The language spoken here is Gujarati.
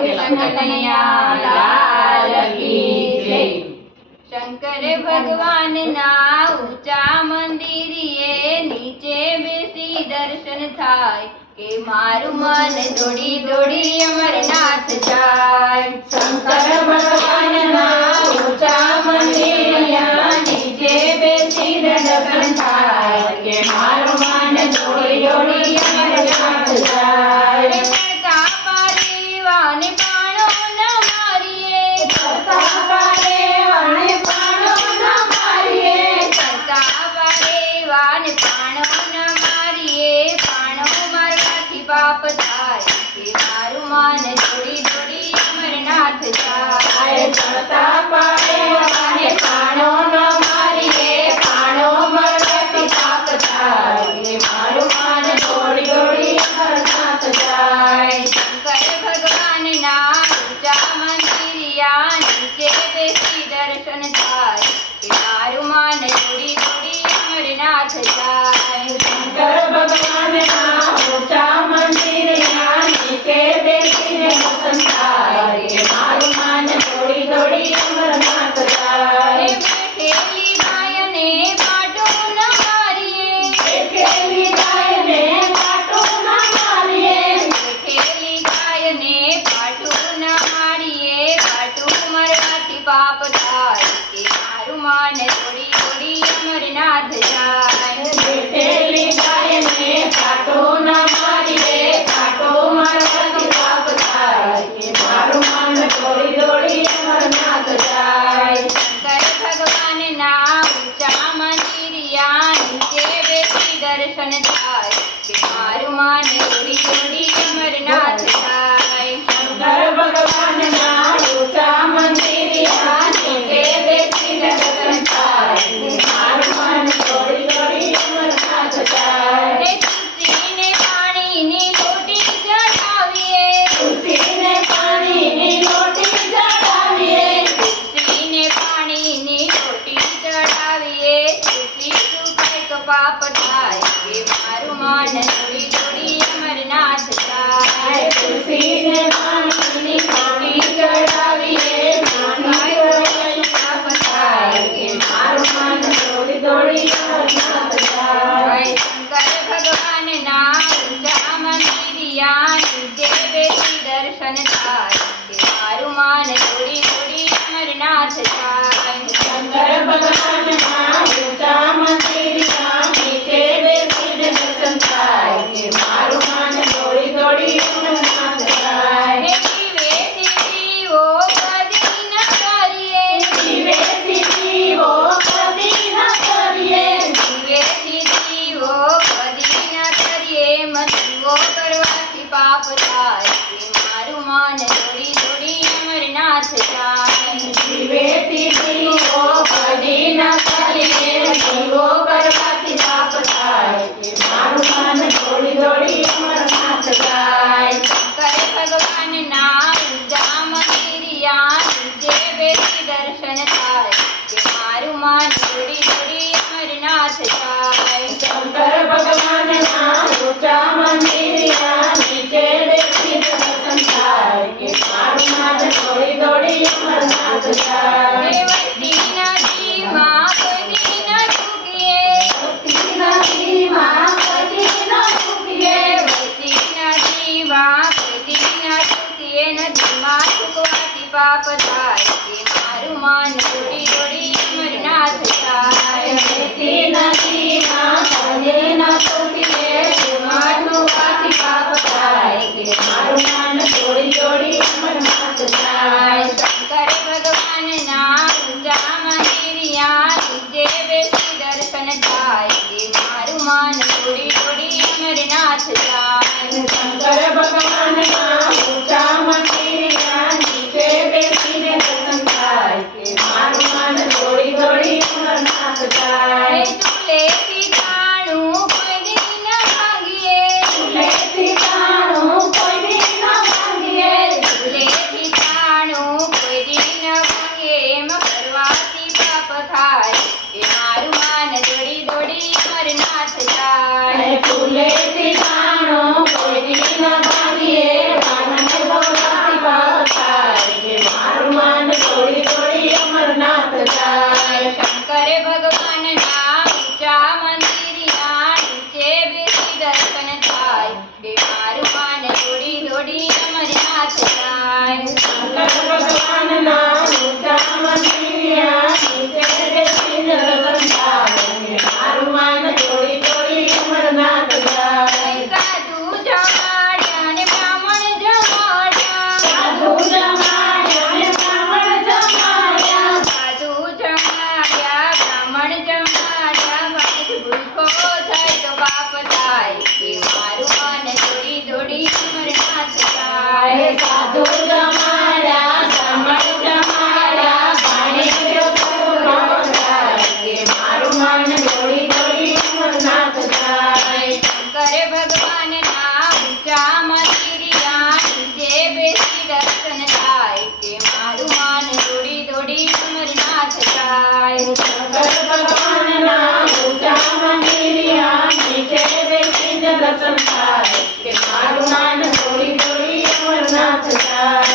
કનૈયા લાલ કી જય। શંકર ભગવાન ના ઊંચા મંદિરે નીચે બેસી દર્શન થાય કે મારું મન દોડી દોડી અમરનાથ જાય। શંકર ભગવાનના ઊંચા મંદિરે નીચે બેસી દર્શન થાય કે મારું મન દોડી દોડી અમરનાથ જાય। તડકા પારે વાને પાણો ન મારીએ, તડકા પારે વાને પાણો ન મારીએ, તડકા પારે વાને પાણો ન મારીએ, પાણો મારવાથી પાપ થાય કે મારું મન દોડી દોડી અમરનાથ જાય। તડકા પારે વાને પાણો ન મારીએ, પાણો મારવાથી પાપ થાય કે મારું મન દોડી દોડી અમરનાથ જાય। શંકર ભગવાનના ઊંચા મંદિરિયા નીચે બેસી દર્શન થાય કે મારું મન દોડી દોડી અમરનાથ જાય। શંકર ભગવાનના ઊંચા મંદિરના નીચે બેસીને દર્શન થાય કે મારું મન દોડી દોડી અમરનાથ જાય। બેઠેલી ગાયને પાટો ન મારીએ, બેઠેલી ગાયને પાટો ન મારીએ, બેઠેલી ગાયને પાટું ન મારીએ, પાટું મારવાથી પાપ થાય કે મારું મન દોડી દોડી અમરનાથ જાય। બેઠેલી ગાયને પાટો ન મારીએ, પાટો મારવાથી પાપ થાય કે મારું મન દોડી દોડી અમરનાથ જાય। શંકર ભગવાનના ઊંચા મંદિરિયા નીચે બેસી દર્શન થાય કે મારું મન દોડી દોડી અમરનાથ જાય। શંકર ભગવાનના ઊંચા મંદિરના નીચે બેસીને દર્શન થાય કે મારું મન દોડી દોડી અમરનાથ જાય। હે તુલસીને પાણીની લોટી ચડાવીએ, તુલસીને પાણીની લોટી ચડાવીએ, તુલસીને પાણીની લોટી ચડાવીએ, તુલસી સુખાય તો પાપ થાય કે મારું મન દોડી દોડી અમરનાથ જાય। તુલસીને પાણીની લોટી ચડાવીએ, તુલસી સુખાય તો પાપ થાય કે મારું મન દોડી દોડી અમરનાથ જાય। શંકર ભગવાનના ઊંચા મંદિરિયા નીચે બેસી દર્શન થાય કે મારું મન દોડી દોડી અમરનાથ જાય। શંકર ભગવાનના ઊંચા મંદિરના નીચે બેસીને દર્શન થાય કે મારું મન દોડી દોડી અમરનાથ જાય। હે દિવેથી દીવો કદી ન કરીએ, દિવેથી દીવો કદી ન કરીએ, દિવેથી દીવો કદી ન કરીએ, દીવો કરવાથી પાપ થાય કે મારું મન દોડી દોડી અમરનાથ જાય। દિવેથી દીવો કદી ન કરીએ, દીવો કરવાથી પાપ થાય કે મારું મન દોડી દોડી અમરનાથ જાય। શંકર ભગવાનના ઊંચા મંદિરિયા નીચે બેસી દર્શન થાય કે મારું મન દોડી દોડી અમરનાથ જાય। શંકર ભગવાનના ઊંચા મંદિરના નીચે બેસીને દર્શન થાય કે મારું મન દોડી દોડી અમરનાથ જાય। વતી નદીમાં કદી ન ચૂકીએ, વતી નદીમાં કદી ન ચૂકીએ, વતી નદીમાં કદી ન ચૂકીએ, નદીમાં ચૂકવાથી પાપ થાય કે મારું મન દોડી દોડી અમરનાથ જાય। વતી નદીમાં કદી ન ચૂકીએ, મારું વાથી પાપ થાય કે મારું મન દોડી દોડી અમરનાથ જાય। શંકર ભગવાનના ઊંચા મંદિરિયા નીચે બેસી દર્શન થાય કે મારું મન દોડી દોડી અમરનાથ જાય। શંકર ભગવાનના ઊંચા મંદિરના નીચે બેસીને દર્શન થાય કે મારું મન દોડી દોડી અમરનાથ જાય। તુલસી ઠાણું કદી ન જાય